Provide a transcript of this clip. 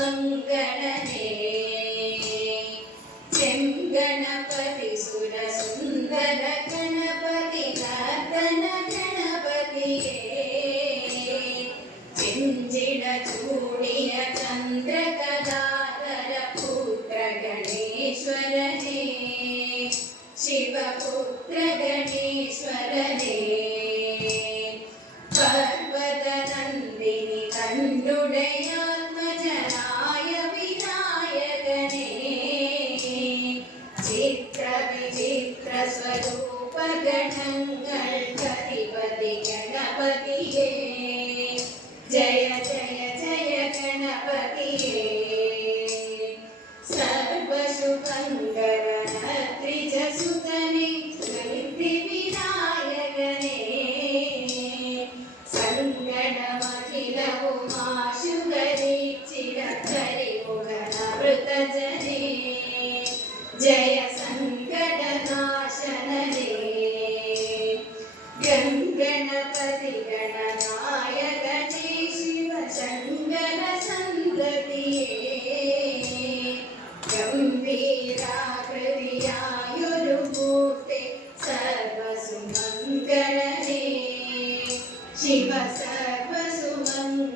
സുമംഗളനേ ചെങ്കണപതി സുരസുന്ദര ഗണപതി നർത്തന ഗണപതിയേ ചെഞ്ചിട ചൂടിയ ചന്ദ്രകലാധര പുത്ര ഗണേശ്വരനേ ശിവപുത്ര ഗണേശ്വരനേ പർവതനന്ദിനി തന്നുടയാത്മജനായ വിനായകനേ ചിത്രവിചിത്ര സ്വരൂപ ഗണങ്ങൾ ഗണപതി ഗണപതിയേ ജയ ജയ ജയ ഗണപതിയേ സർവശുഭങ്കര ത്രിജസുതനേ ധരിത്രി വിനായകനേ സങ്കടമഖിലവുമാശുകരിച്ചിടധരിമുഖനവൃതജനേ ജയ സങ്കടനാശനനേ ഗംഗണപതി ഗണനായകനേ ശിവശങ്കര സന്തതിയേ ഗംഭീരാകൃതിയായൊരു മൂർത്തി സർവസുമംഗളനേ ശിവ സർവസുമംഗളനേ.